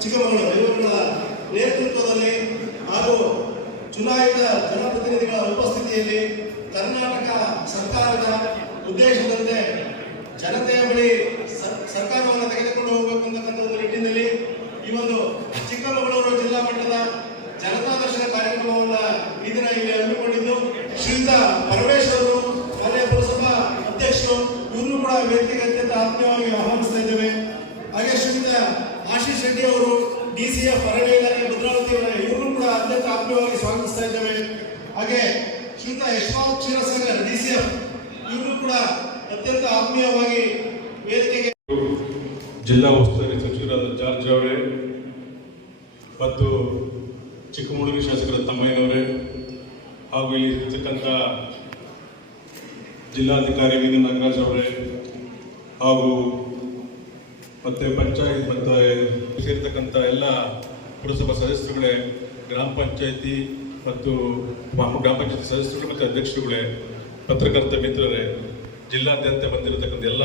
ಚಿಕ್ಕಮಗಳೂರು ನೇತೃತ್ವದಲ್ಲಿ ಹಾಗೂ ಚುನಾಯಿತ ಜನಪ್ರತಿನಿಧಿಗಳ ಉಪಸ್ಥಿತಿಯಲ್ಲಿ ಕರ್ನಾಟಕ ಸರ್ಕಾರದ ಉದ್ದೇಶದಂತೆ ಜನತೆಯ ಬಳಿ ಸರ್- ಸರ್ಕಾರವನ್ನು ತೆಗೆದುಕೊಂಡು ಹೋಗಬೇಕು ಅಂತಕ್ಕಂಥ ಒಂದು ನಿಟ್ಟಿನಲ್ಲಿ ಈ ಒಂದು ಚಿಕ್ಕಮಗಳೂರು ಜಿಲ್ಲಾ ಮಟ್ಟದ ಜನತಾ ದರ್ಶನ ಕಾರ್ಯಕ್ರಮವನ್ನ ಈ ದಿನ ಇಲ್ಲಿ ಹಮ್ಮಿಕೊಂಡಿದ್ದು ಶ್ರೀಯುತ ಪರಮೇಶ್ವರರು ಮಾನ್ಯ ಪುರಸಭಾ ಅಧ್ಯಕ್ಷರು ಇವರು ಕೂಡ ವೇದಿಕೆಗೆ ಅತ್ಯಂತ ಆತ್ಮೀಯವಾಗಿ ಆಹ್ವಾನಿಸ್ತಾ ಇದ್ದೇವೆ ಹಾಗೆ ಶ್ರೀಯುತ ಆಶೀಶ್ ಶೆಟ್ಟಿ ಅವರು ಡಿಸಿಎಫ್ ಅರಣ್ಯ ಇಲಾಖೆ ಭದ್ರಾವತಿ ಅವರ, ಇವರು ಕೂಡ ಅತ್ಯಂತ ಆತ್ಮೀಯವಾಗಿ ಸ್ವಾಗತಿಸ್ತಾ ಇದ್ದೇವೆ. ಹಾಗೆ ಶ್ರೀತ ಯಶವಂತ ಕ್ಷೀರಸಾಗರ್ ಡಿಸಿಎಫ್ ಇವರು ಕೂಡ ಅತ್ಯಂತ ಆತ್ಮೀಯವಾಗಿ ವೇದಿಕೆಗೆ ಜಿಲ್ಲಾ ಉಸ್ತುವಾರಿ ಸಚಿವರಾದ ಜಾರ್ಜ್ ಅವರೇ ಮತ್ತು ಚಿಕ್ಕಮಗಳೂರು ಶಾಸಕರ ತಮ್ಮಯ್ಯನವರೇ ಹಾಗೂ ಇಲ್ಲಿ ಇರ್ತಕ್ಕಂಥ ಜಿಲ್ಲಾಧಿಕಾರಿ ವಿ ನಾಗರಾಜ್ ಅವರೇ ಹಾಗೂ ಮತ್ತೆ ಪಂಚಾಯತ್ ಮತ್ತು ಸೇರ್ತಕ್ಕಂಥ ಎಲ್ಲ ಪುರಸಭಾ ಸದಸ್ಯರುಗಳೇ, ಗ್ರಾಮ ಪಂಚಾಯತಿ ಮತ್ತು ಗ್ರಾಮ ಪಂಚಾಯತಿ ಸದಸ್ಯರುಗಳು ಮತ್ತು ಅಧ್ಯಕ್ಷರುಗಳೇ, ಪತ್ರಕರ್ತ ಮಿತ್ರರೇ, ಜಿಲ್ಲಾದ್ಯಂತ ಬಂದಿರತಕ್ಕಂಥ ಎಲ್ಲ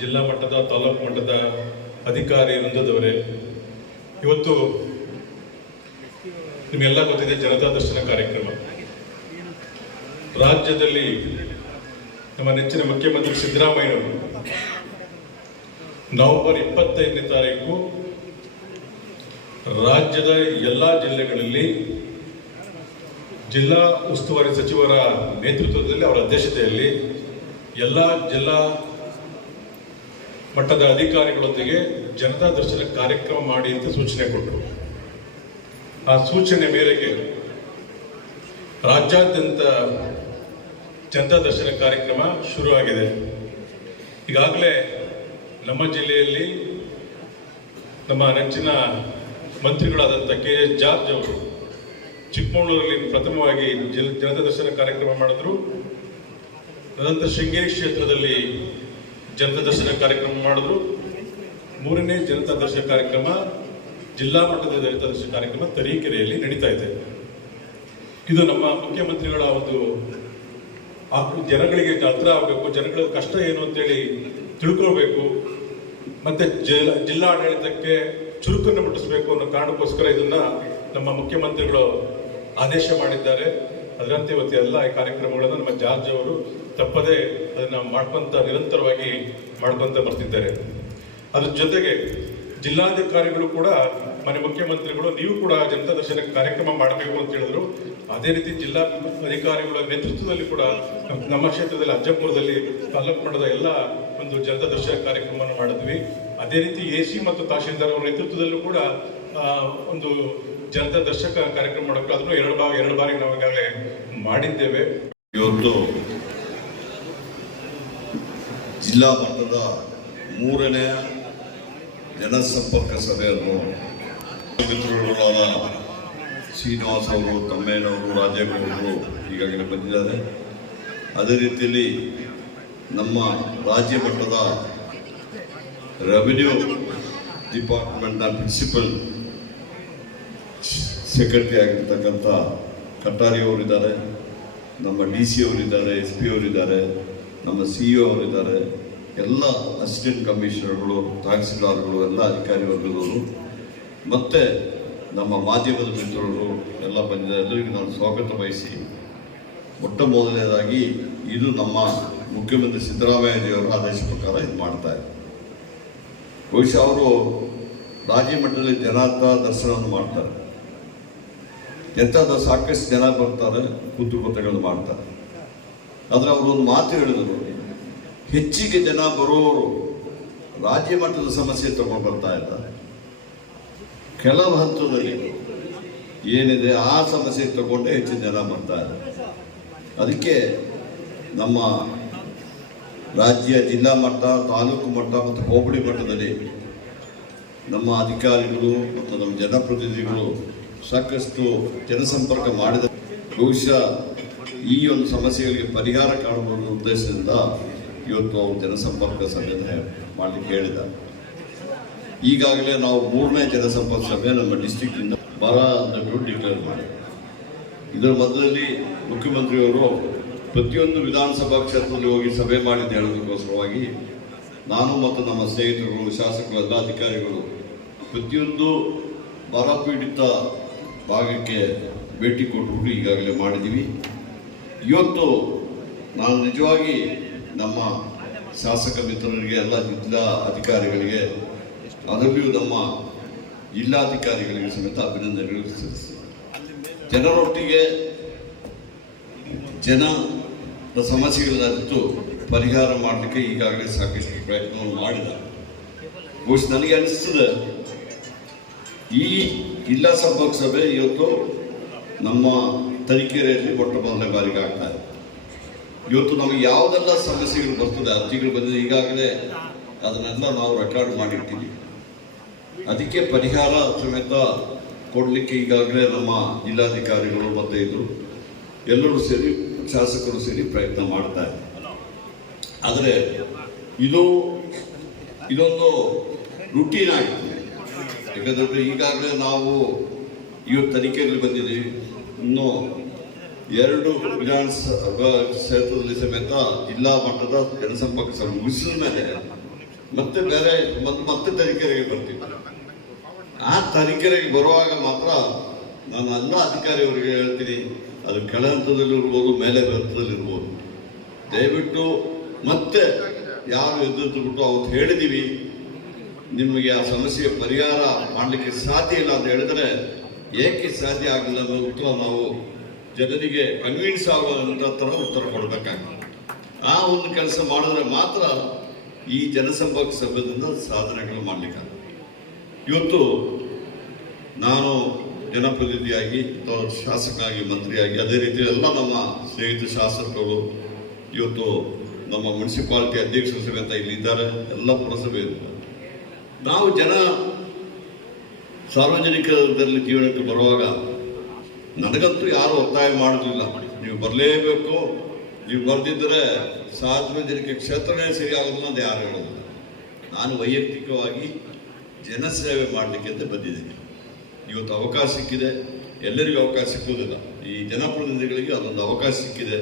ಜಿಲ್ಲಾ ಮಟ್ಟದ, ತಾಲೂಕು ಮಟ್ಟದ ಅಧಿಕಾರಿ ವೃಂದದವರೇ, ಇವತ್ತು ನಿಮಗೆಲ್ಲ ಗೊತ್ತಿದೆ ಜನತಾ ದರ್ಶನ ಕಾರ್ಯಕ್ರಮ. ರಾಜ್ಯದಲ್ಲಿ ನಮ್ಮ ನೆಚ್ಚಿನ ಮುಖ್ಯಮಂತ್ರಿ ಸಿದ್ದರಾಮಯ್ಯನವರು ನವೆಂಬರ್ ಇಪ್ಪತ್ತೈದನೇ ತಾರೀಕು ರಾಜ್ಯದ ಎಲ್ಲ ಜಿಲ್ಲೆಗಳಲ್ಲಿ ಜಿಲ್ಲಾ ಉಸ್ತುವಾರಿ ಸಚಿವರ ನೇತೃತ್ವದಲ್ಲಿ ಅವರ ಅಧ್ಯಕ್ಷತೆಯಲ್ಲಿ ಎಲ್ಲ ಜಿಲ್ಲಾ ಮಟ್ಟದ ಅಧಿಕಾರಿಗಳೊಂದಿಗೆ ಜನತಾ ದರ್ಶನ ಕಾರ್ಯಕ್ರಮ ಮಾಡಿ ಅಂತ ಸೂಚನೆ ಕೊಟ್ಟರು. ಆ ಸೂಚನೆ ಮೇರೆಗೆ ರಾಜ್ಯಾದ್ಯಂತ ಜನತಾ ದರ್ಶನ ಕಾರ್ಯಕ್ರಮ ಶುರುವಾಗಿದೆ. ಈಗಾಗಲೇ ನಮ್ಮ ಜಿಲ್ಲೆಯಲ್ಲಿ ನಮ್ಮ ನೆಚ್ಚಿನ ಮಂತ್ರಿಗಳಾದಂಥ ಕೆ ಎಸ್ ಜಾರ್ಜ್ ಅವರು ಚಿಕ್ಕಮಗಳೂರಲ್ಲಿ ಪ್ರಥಮವಾಗಿ ಜನ- ಜನತಾ ದರ್ಶನ ಕಾರ್ಯಕ್ರಮ ಮಾಡಿದ್ರು. ತದನಂತರ ಶೃಂಗೇರಿ ಕ್ಷೇತ್ರದಲ್ಲಿ ಜನತಾ ದರ್ಶನ ಕಾರ್ಯಕ್ರಮ ಮಾಡಿದ್ರು. ಮೂರನೇ ಜನತಾ ದರ್ಶನ ಕಾರ್ಯಕ್ರಮ ಜಿಲ್ಲಾ ಮಟ್ಟದ ಜನತಾ ದರ್ಶನ ಕಾರ್ಯಕ್ರಮ ತರೀಕೆರೆಯಲ್ಲಿ ನಡೀತಾ ಇದೆ. ಇದು ನಮ್ಮ ಮುಖ್ಯಮಂತ್ರಿಗಳ ಒಂದು ಜನಗಳಿಗೆ ಹತ್ರ ಆಗಬೇಕು, ಜನಗಳ ಕಷ್ಟ ಏನು ಅಂತೇಳಿ ತಿಳ್ಕೊಳ್ಬೇಕು. ಮತ್ತೆ ಜಿಲ್ಲಾ ಜಿಲ್ಲಾಡಳಿತಕ್ಕೆ ಚುರುಕನ್ನು ಮುಟ್ಟಿಸಬೇಕು ಅನ್ನೋ ಕಾರಣಕ್ಕೋಸ್ಕರ ಇದನ್ನ ನಮ್ಮ ಮುಖ್ಯಮಂತ್ರಿಗಳು ಆದೇಶ ಮಾಡಿದ್ದಾರೆ. ಅದರಂತೆ ಇವತ್ತು ಎಲ್ಲ ಈ ಕಾರ್ಯಕ್ರಮಗಳನ್ನು ನಮ್ಮ ಜಾರ್ಜ್ ಅವರು ತಪ್ಪದೇ ಅದನ್ನ ಮಾಡ್ಕೊಂತ, ನಿರಂತರವಾಗಿ ಮಾಡ್ಕೊಂತ ಬರ್ತಿದ್ದಾರೆ. ಅದ್ರ ಜೊತೆಗೆ ಜಿಲ್ಲಾಧಿಕಾರಿಗಳು ಕೂಡ ಮನೆ ಮುಖ್ಯಮಂತ್ರಿಗಳು, ನೀವು ಕೂಡ ಜನತಾ ದರ್ಶನ ಕಾರ್ಯಕ್ರಮ ಮಾಡಬೇಕು ಅಂತ ಹೇಳಿದ್ರು. ಅದೇ ರೀತಿ ಜಿಲ್ಲಾ ಅಧಿಕಾರಿಗಳ ನೇತೃತ್ವದಲ್ಲಿ ಕೂಡ ನಮ್ಮ ಕ್ಷೇತ್ರದಲ್ಲಿ ಅಜ್ಜಪುರದಲ್ಲಿ ತಾಲೂಕು ಮಟ್ಟದ ಎಲ್ಲ ಒಂದು ಜನತಾ ದರ್ಶನ ಕಾರ್ಯಕ್ರಮವನ್ನು ಮಾಡಿದ್ವಿ. ಅದೇ ರೀತಿ ಎ ಸಿ ಮತ್ತು ತಹಶೀಲ್ದಾರ್ ಅವರ ನೇತೃತ್ವದಲ್ಲೂ ಕೂಡ ಒಂದು ಜನತಾ ದರ್ಶಕ ಕಾರ್ಯಕ್ರಮ ಮಾಡಕ್ಕೆ ಅದನ್ನು ಎರಡು ಬಾರಿ ಎರಡು ಬಾರಿ ನಾವು ಈಗಾಗಲೇ ಮಾಡಿದ್ದೇವೆ. ಇವತ್ತು ಜಿಲ್ಲಾ ಮಟ್ಟದ ಮೂರನೇ ಜನಸಂಪರ್ಕ ಸಭೆಯನ್ನು ಮಿತ್ರರುಗಳಾದ ಶ್ರೀನಿವಾಸ್ ಅವರು ತಮ್ಮಯ್ಯನವರು ರಾಜೇಗೌಡರು ಈಗಾಗಲೇ ಬಂದಿದ್ದಾರೆ. ಅದೇ ರೀತಿಯಲ್ಲಿ ನಮ್ಮ ರಾಜ್ಯ ಮಟ್ಟದ ರೆವಿನ್ಯೂ ಡಿಪಾರ್ಟ್ಮೆಂಟ್ನ ಪ್ರಿನ್ಸಿಪಲ್ ಸೆಕ್ರೆಟರಿ ಆಗಿರ್ತಕ್ಕಂಥ ಕಟ್ಟಾರಿ ಅವರಿದ್ದಾರೆ, ನಮ್ಮ ಡಿ ಸಿ ಅವರಿದ್ದಾರೆ ಎಸ್ ಪಿ ಅವರಿದ್ದಾರೆ, ನಮ್ಮ ಸಿ ಇ ಅವರಿದ್ದಾರೆ. ಎಲ್ಲ ಅಸಿಸ್ಟೆಂಟ್ ಕಮಿಷನರ್ಗಳು ತಹಸೀಲ್ದಾರ್ಗಳು ಎಲ್ಲ ಅಧಿಕಾರಿ ವರ್ಗದವರು ಮತ್ತೆ ನಮ್ಮ ಮಾಧ್ಯಮದ ಮಿತ್ರರು ಎಲ್ಲ ಬಂದಿದ್ದಾರೆ. ಎಲ್ಲರಿಗೂ ನಾನು ಸ್ವಾಗತ ಬಯಸಿ ಮೊಟ್ಟ ಮೊದಲನೇದಾಗಿ ಇದು ನಮ್ಮ ಮುಖ್ಯಮಂತ್ರಿ ಸಿದ್ದರಾಮಯ್ಯಜಿಯವರ ಆದೇಶ ಪ್ರಕಾರ ಇದು ಮಾಡ್ತಾ ಇದೆ ಬಹುಶಃ ಅವರು ರಾಜ್ಯ ಮಟ್ಟದಲ್ಲಿ ಜನಾರ್ಥ ದರ್ಶನವನ್ನು ಮಾಡ್ತಾರೆ. ಎಂಥದ್ದು ಸಾಕಷ್ಟು ಜನ ಬರ್ತಾರೆ ಕುಂದುಕೊತೆಗಳು ಮಾಡ್ತಾರೆ. ಆದರೆ ಒಂದು ಮಾತು ಹೇಳಿದರು ಹೆಚ್ಚಿಗೆ ಜನ ಬರೋರು ರಾಜ್ಯ ಮಟ್ಟದ ಸಮಸ್ಯೆ ತಗೊಂಡು ಬರ್ತಾ ಇದ್ದಾರೆ. ಕೆಲವು ಹಂತದಲ್ಲಿ ಏನಿದೆ ಆ ಸಮಸ್ಯೆ ತಗೊಂಡೇ ಹೆಚ್ಚಿನ ಜನ ಬರ್ತಾ ಇದ್ದಾರೆ. ಅದಕ್ಕೆ ನಮ್ಮ ರಾಜ್ಯ ಜಿಲ್ಲಾ ಮಟ್ಟ, ತಾಲೂಕು ಮಟ್ಟ ಮತ್ತು ಹೋಬಳಿ ಮಟ್ಟದಲ್ಲಿ ನಮ್ಮ ಅಧಿಕಾರಿಗಳು ಮತ್ತು ನಮ್ಮ ಜನಪ್ರತಿನಿಧಿಗಳು ಸಾಕಷ್ಟು ಜನಸಂಪರ್ಕ ಮಾಡಿದ ಬಹುಶಃ ಈ ಒಂದು ಸಮಸ್ಯೆಗಳಿಗೆ ಪರಿಹಾರ ಕಾಣಬಹುದು ಉದ್ದೇಶದಿಂದ ಇವತ್ತು ಅವರು ಜನಸಂಪರ್ಕ ಸಭೆಯನ್ನು ಮಾಡಲಿಕ್ಕೆ ಹೇಳಿದ್ದಾರೆ. ಈಗಾಗಲೇ ನಾವು ಮೂರನೇ ಜನಸಂಪರ್ಕ ಸಭೆ ನಮ್ಮ ಡಿಸ್ಟಿಕ್ನಿಂದ ಬರ ಅಂತ ಡಿಕ್ಲೇರ್ ಮಾಡಿದೆ ಇದರ ಮೊದಲಲ್ಲಿ ಮುಖ್ಯಮಂತ್ರಿಯವರು ಪ್ರತಿಯೊಂದು ವಿಧಾನಸಭಾ ಕ್ಷೇತ್ರದಲ್ಲಿ ಹೋಗಿ ಸಭೆ ಮಾಡಿದ್ದು ಹೇಳೋದಕ್ಕೋಸ್ಕರವಾಗಿ ನಾನು ಮತ್ತು ನಮ್ಮ ಸ್ನೇಹಿತರುಗಳು, ಶಾಸಕರು, ಅಧಿಕಾರಿಗಳು ಪ್ರತಿಯೊಂದು ಬರ ಪೀಡಿತ ಭಾಗಕ್ಕೆ ಭೇಟಿ ಕೊಟ್ಟು ಈಗಾಗಲೇ ಮಾಡಿದ್ದೀವಿ. ಇವತ್ತು ನಾನು ನಿಜವಾಗಿ ನಮ್ಮ ಶಾಸಕ ಮಿತ್ರರಿಗೆ, ಎಲ್ಲ ಜಿಲ್ಲಾ ಅಧಿಕಾರಿಗಳಿಗೆ ಅದರಲ್ಲಿಯೂ ನಮ್ಮ ಜಿಲ್ಲಾಧಿಕಾರಿಗಳಿಗೆ ಸಮೇತ ಅಭಿನಂದನೆಗಳು ಸಲ್ಲಿಸಿ ಜನರೊಟ್ಟಿಗೆ ಜನ ಸಮಸ್ಯೆಗಳ ಅರಿತು ಪರಿಹಾರ ಮಾಡಲಿಕ್ಕೆ ಈಗಾಗಲೇ ಸಾಕಷ್ಟು ಪ್ರಯತ್ನವನ್ನು ಮಾಡಿದ ಬಹುಶಃ ನನಗೆ ಅನಿಸ್ತದೆ, ಈ ಜಿಲ್ಲಾ ಸಂಪರ್ಕ ಸಭೆ ಇವತ್ತು ನಮ್ಮ ತರೀಕೆರೆಯಲ್ಲಿ ಮೊಟ್ಟ ಮೊದಲ ಬಾರಿಗೆ ಆಗ್ತಾ ಇದೆ. ಇವತ್ತು ನಮಗೆ ಯಾವುದೆಲ್ಲ ಸಮಸ್ಯೆಗಳು ಬರ್ತದೆ, ಅರ್ಜಿಗಳು ಬಂದಿದೆ, ಈಗಾಗಲೇ ಅದನ್ನೆಲ್ಲ ನಾವು ರೆಕಾರ್ಡ್ ಮಾಡಿರ್ತೀವಿ. ಅದಕ್ಕೆ ಪರಿಹಾರ ಸಮೇತ ಕೊಡಲಿಕ್ಕೆ ಈಗಾಗಲೇ ನಮ್ಮ ಜಿಲ್ಲಾಧಿಕಾರಿಗಳು ಮತ್ತೆ ಇದ್ರು ಎಲ್ಲರೂ ಸೇರಿ ಶಾಸಕರು ಸೇರಿ ಪ್ರಯತ್ನ ಮಾಡ್ತಾ ಆದರೆ ಇದು ಇದೊಂದು ರುಟೀನ್ ಆಗಿದೆ. ಯಾಕಂದ್ರೆ ಈಗಾಗಲೇ ನಾವು ಇವತ್ತು ತನಿಖೆಯಲ್ಲಿ ಬಂದಿದ್ದೀವಿ. ಇನ್ನು ಎರಡು ವಿಧಾನಸಭಾ ಕ್ಷೇತ್ರದಲ್ಲಿ ಸಮೇತ ಜಿಲ್ಲಾ ಮಟ್ಟದ ಜನಸಂಪರ್ಕ ಸಭೆ ಮುಗಿಸಿದ ಮೇಲೆ ಮತ್ತೆ ಬೇರೆ ಮತ್ತೆ ಮತ್ತೆ ತನಿಖೆರಿಗೆ ಬರ್ತೀವಿ ಆ ತರೀಕೆರೆಗೆ ಬರುವಾಗ ಮಾತ್ರ ನಾನು ಎಲ್ಲ ಅಧಿಕಾರಿಯವರಿಗೆ ಹೇಳ್ತೀನಿ, ಅದು ಕೆಳ ಹಂತದಲ್ಲಿರ್ಬೋದು ಮೇಲೆ ಹಂತದಲ್ಲಿರ್ಬೋದು ದಯವಿಟ್ಟು ಮತ್ತೆ ಯಾರು ಎದ್ದುಬಿಟ್ಟು ಅವ್ರು ಹೇಳಿದ್ದೀವಿ ನಿಮಗೆ ಆ ಸಮಸ್ಯೆ ಪರಿಹಾರ ಮಾಡಲಿಕ್ಕೆ ಸಾಧ್ಯ ಇಲ್ಲ ಅಂತ ಹೇಳಿದ್ರೆ ಏಕೆ ಸಾಧ್ಯ ಆಗಲ್ಲ ಅನ್ನೋ ಉತ್ತರ ನಾವು ಜನರಿಗೆ ಕನ್ವಿನ್ಸ್ ಆಗುವಂಥ ಥರ ಉತ್ತರ ಕೊಡಬೇಕಾಗ್ತದೆ. ಆ ಒಂದು ಕೆಲಸ ಮಾಡಿದ್ರೆ ಮಾತ್ರ ಈ ಜನಸಂಪರ್ಕ ಸಭೆಯಿಂದ ಸಾಧನೆಗಳು ಮಾಡಲಿಕ್ಕಾಗ ಇವತ್ತು ನಾನು ಜನಪ್ರತಿನಿಧಿಯಾಗಿ ಅಥವಾ ಶಾಸಕನಾಗಿ ಮಂತ್ರಿಯಾಗಿ ಅದೇ ರೀತಿ ಎಲ್ಲ ನಮ್ಮ ಸ್ನೇಹಿತ ಶಾಸಕರು ಇವತ್ತು ನಮ್ಮ ಮುನ್ಸಿಪಾಲಿಟಿ ಅಧ್ಯಕ್ಷರು ಇಲ್ಲಿ ಇದ್ದಾರೆ, ಎಲ್ಲ ಪುರಸಭೆ ನಾವು ಜನ ಸಾರ್ವಜನಿಕರಲ್ಲಿ ಜೀವನಕ್ಕೆ ಬರುವಾಗ ನನಗಂತೂ ಯಾರು ಒತ್ತಾಯ ಮಾಡೋದಿಲ್ಲ. ನೀವು ಬರಲೇಬೇಕು, ನೀವು ಬರೆದಿದ್ದರೆ ಸಾರ್ವಜನಿಕ ಕ್ಷೇತ್ರನೇ ಸರಿ ಆಗೋದಿಲ್ಲ ಅಂತ ಯಾರು ಹೇಳೋದು? ನಾನು ವೈಯಕ್ತಿಕವಾಗಿ ಜನಸೇವೆ ಮಾಡಲಿಕ್ಕೆ ಅಂತ ಬಂದಿದ್ದೀನಿ. ಇವತ್ತು ಅವಕಾಶ ಸಿಕ್ಕಿದೆ. ಎಲ್ಲರಿಗೂ ಅವಕಾಶ ಸಿಕ್ಕುವುದಿಲ್ಲ ಈ ಜನಪ್ರತಿನಿಧಿಗಳಿಗೆ ಅದೊಂದು ಅವಕಾಶ ಸಿಕ್ಕಿದೆ.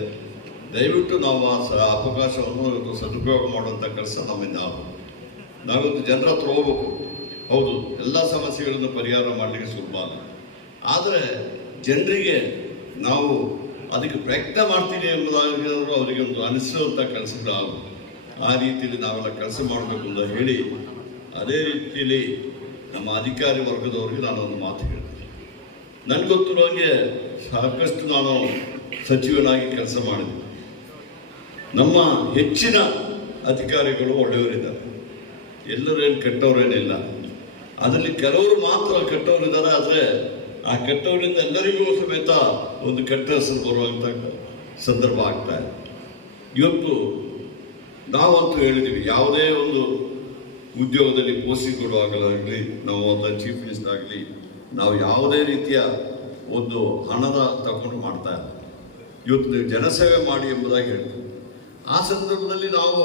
ದಯವಿಟ್ಟು ನಾವು ಆ ಸ ಅವಕಾಶವನ್ನು ಸದುಪಯೋಗ ಮಾಡುವಂಥ ಕೆಲಸ ನಮ್ಮಿಂದ ನಾವು ನಾವಿವತ್ತು ಜನರ ಹತ್ರ ಹೋಗ್ಬೇಕು. ಹೌದು, ಎಲ್ಲ ಸಮಸ್ಯೆಗಳನ್ನು ಪರಿಹಾರ ಮಾಡಲಿಕ್ಕೆ ಸುಲಭ ಅಲ್ಲ. ಆದರೆ ಜನರಿಗೆ ನಾವು ಅದಕ್ಕೆ ಪ್ರಯತ್ನ ಮಾಡ್ತೀನಿ ಎಂಬುದಾಗಿರೋ ಅವರಿಗೆ ಒಂದು ಅನಿಸುವಂಥ ಕೆಲಸ ಆಗಬೇಕು ಆ ರೀತಿಯಲ್ಲಿ ನಾವೆಲ್ಲ ಕೆಲಸ ಮಾಡಬೇಕು ಅಂತ ಹೇಳಿ, ಅದೇ ರೀತಿಯಲ್ಲಿ ನಮ್ಮ ಅಧಿಕಾರಿ ವರ್ಗದವರಿಗೆ ನಾನು ಒಂದು ಮಾತು ಹೇಳ್ತೀನಿ. ನನಗೆ ಗೊತ್ತಿರೋ ಹಾಗೆ ಸಾಕಷ್ಟು ನಾನು ಸಚಿವನಾಗಿ ಕೆಲಸ ಮಾಡಿದೆ. ನಮ್ಮ ಹೆಚ್ಚಿನ ಅಧಿಕಾರಿಗಳು ಒಳ್ಳೆಯವರಿದ್ದಾರೆ. ಎಲ್ಲರೇನು ಕೆಟ್ಟವರೇನಿಲ್ಲ. ಅದರಲ್ಲಿ ಕೆಲವರು ಮಾತ್ರ ಕೆಟ್ಟವರಿದ್ದಾರೆ, ಆದರೆ ಆ ಕೆಟ್ಟವರಿಂದ ಎಲ್ಲರಿಗೂ ಸಮೇತ ಒಂದು ಕೆಟ್ಟ ಹೆಸರು ಬರುವಂಥ ಸಂದರ್ಭ ಆಗ್ತಾ ಇದೆ. ಇವತ್ತು ನಾವಂತೂ ಹೇಳಿದ್ದೀವಿ ಯಾವುದೇ ಒಂದು ಉದ್ಯೋಗದಲ್ಲಿ ಪೋಸ್ಟಿಂಗ್ ಕೊಡುವಾಗಲಾಗಲಿ, ನಾವು ಒಂದು ಚೀಫ್ ಮಿನಿಸ್ಟರ್ ಆಗಲಿ, ನಾವು ಯಾವುದೇ ರೀತಿಯ ಒಂದು ಹಣದ ತಗೊಂಡು ಮಾಡ್ತಾ ಇಲ್ಲ. ಇವತ್ತು ಜನಸೇವೆ ಮಾಡಿ ಎಂಬುದಾಗಿ ಹೇಳ್ತೀವಿ. ಆ ಸಂದರ್ಭದಲ್ಲಿ ನಾವು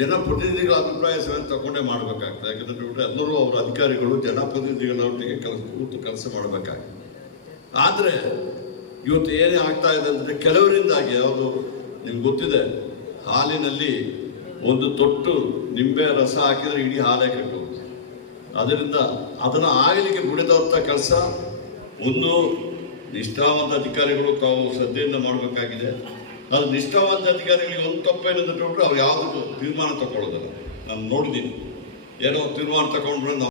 ಜನಪ್ರತಿನಿಧಿಗಳ ಅಭಿಪ್ರಾಯ ಸಮೇತ ತಗೊಂಡೇ ಮಾಡಬೇಕಾಗ್ತದೆ. ಯಾಕಂದ್ರೆ ಎಲ್ಲರೂ ಅವರ ಅಧಿಕಾರಿಗಳು, ಜನಪ್ರತಿನಿಧಿಗಳೊಟ್ಟಿಗೆ ಕೆಲಸ ಕೂತು ಕೆಲಸ ಮಾಡಬೇಕಾಗಿದೆ ಆದರೆ ಇವತ್ತು ಏನೇ ಆಗ್ತಾ ಇದೆ ಅಂದರೆ ಕೆಲವರಿಂದಾಗಿ ಯಾವುದು ನಿಮ್ಗೆ ಗೊತ್ತಿದೆ, ಹಾಲಿನಲ್ಲಿ ಒಂದು ತೊಟ್ಟು ನಿಂಬೆ ರಸ ಹಾಕಿದರೆ ಇಡೀ ಹಾಲೇ ಕೆಟ್ಟು ಅದರಿಂದ ಅದನ್ನು ಆಗಲಿಕ್ಕೆ ಬಿಡದಂಥ ಕೆಲಸ ಒಂದು ನಿಷ್ಠಾವಂತ ಅಧಿಕಾರಿಗಳು ತಾವು ಶ್ರದ್ಧೆಯಿಂದ ಮಾಡಬೇಕಾಗಿದೆ. ಅದು ನಿಷ್ಠಾವಂತ ಅಧಿಕಾರಿಗಳಿಗೆ ಒಂದು ತಪ್ಪೇನಂದ್ರೆ ಅವ್ರು ಯಾವುದು ತೀರ್ಮಾನ ತಗೊಳ್ಳೋದಿಲ್ಲ. ನಾನು ನೋಡಿದ್ದೀನಿ. ಏನೋ ತೀರ್ಮಾನ ತಗೊಂಡ್ರೆ